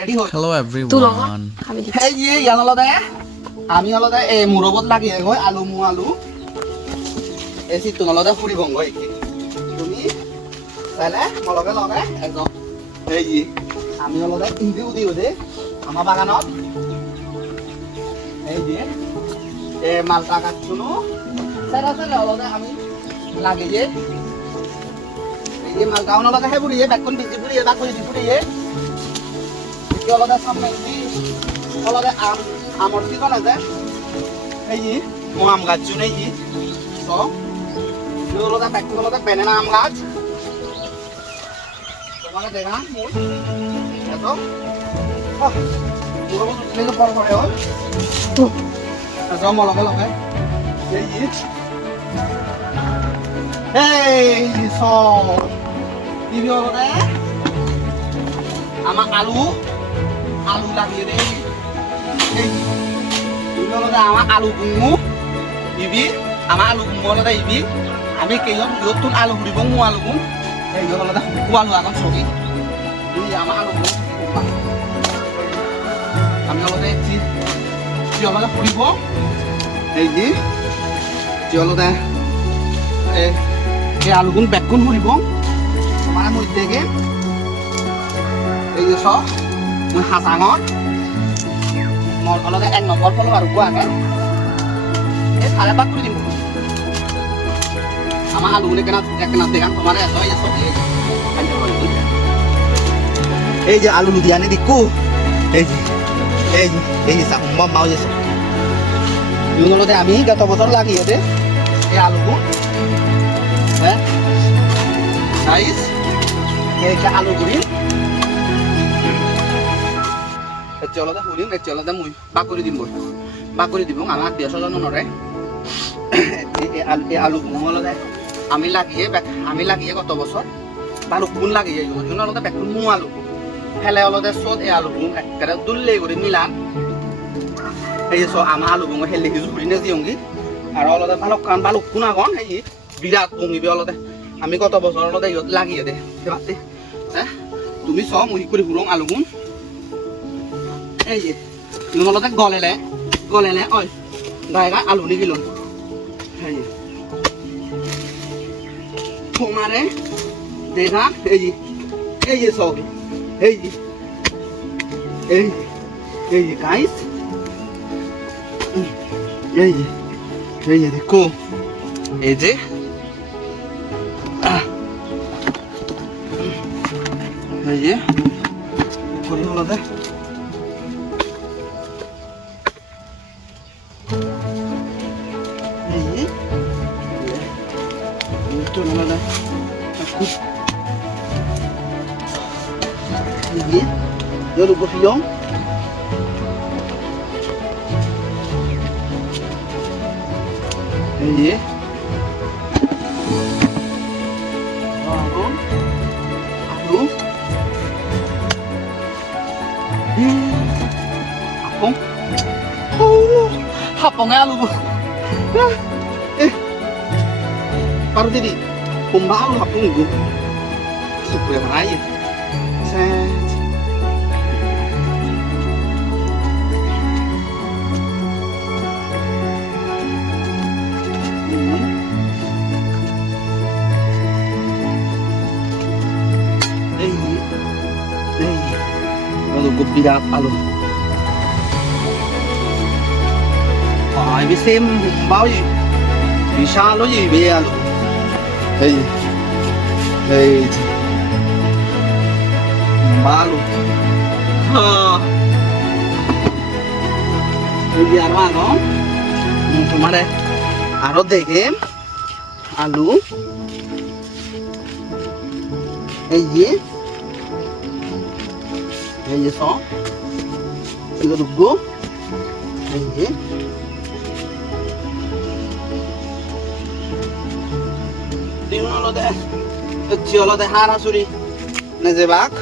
Ready হই Hello তুলো everyone. আমি দিচ্ছি। এই যে ইয়ান লদে আমি লদে এই মুরবত লাগি গই আলু মু আলু এই সিটো লদে ফুরি বঙ্গ একি তুমি তাহলে মলগে লগে একদম এই যে আমি লদে ইন্দি উদি উদে আমার বাগানত এই যে এই মালটা কাটছুনো সারা সারা লদে আমি লাগে যে এই যে মালটা লদে হে বুড়িয়ে ব্যাকন বিজি বুড়িয়ে বাকলি দি বুড়িয়ে কি লদে সামনে দি লদে আমার কি কোন আছে এই যে মো আম গাছ চুনে এই তো লদে ব্যাকন লদে বেনানা আম গাছ তোমাকে দেখা মুই এত পুরো তুলে তো পর পরে হয় জমা লগে লগে এই যে এই সব টিভি লদে আমার আলু লাগিয়ে দে এই টিভি লদে আমার আলু গুমু ইবি আমার আলু গুমু লদে ইবি আমি কেয়ন নতুন আলু ঘুরিব মু আলু গুম এই লদে আলু আগন ছবি এই আমার আলু গুম আমি লদে লদে ঘুরিব এই যে লদে এই আলু গুম বেগুন ঘুরিব তোমার মধ্যে গে এই যে সব মই হাসাঙত মই অলপ এক নম্বৰ ফলো আৰু কোৱাকে এই চাৰে পাঁচ কৰি দিম আমাৰ আলুগুলি কেনা দেখান তোমাৰে আছে এই চব এই যে আলু লুধিয়ানি দিকু এই যে চাক মাও যে ইউনলতে আমি গত বছর লাগিয়ে দে এই আলুগুলো হ্যাঁ সাইজ এই আলু গুলি চলতে শুনিম চলতে মই বাকৰি দিম বাকৰি দিব আমাৰ আত্মীয় স্বজন নৰে এই আলু মলতে আমি লাগিয়ে গত বছর বালু কোন লাগিয়ে ইউনলতে বেকুন মু আলু ফেলে অলতে চত এই আলু একেবাৰে দুল্লে কৰি মিলান এই যে আমার আলু বুঙ হেলে হিজু ঘুরিনে দিওঁগি আর অলতে বালুক কোন আগন এই বিরাট বুঙিবি অলতে আমি গত বছর অলতে ইয়ত লাগিয়ে দে বাতে হ্যাঁ তুমি চ মুই করে হুলং আলু গুণ এই যে অলতে গলেলে ওই গায়গা আলু নি গিলন এই তোমারে দেখা এই যে সব এই গাইস এই যে দেখো এই যে করি হলো দে Yo lu bosiong ini alu apong apongnya alu bu baru jadi pembalu apong bu supaya lain set birat alu. Ini xem bao gì, bisa lo gì bây alu. Đây, balu. Ini apa kau? Kemana? Arot deh game, alu. এই যে সব এগুলো রুগো এই যে দিন হলো দে হলো দে হারা চুরি নে যে বাঘ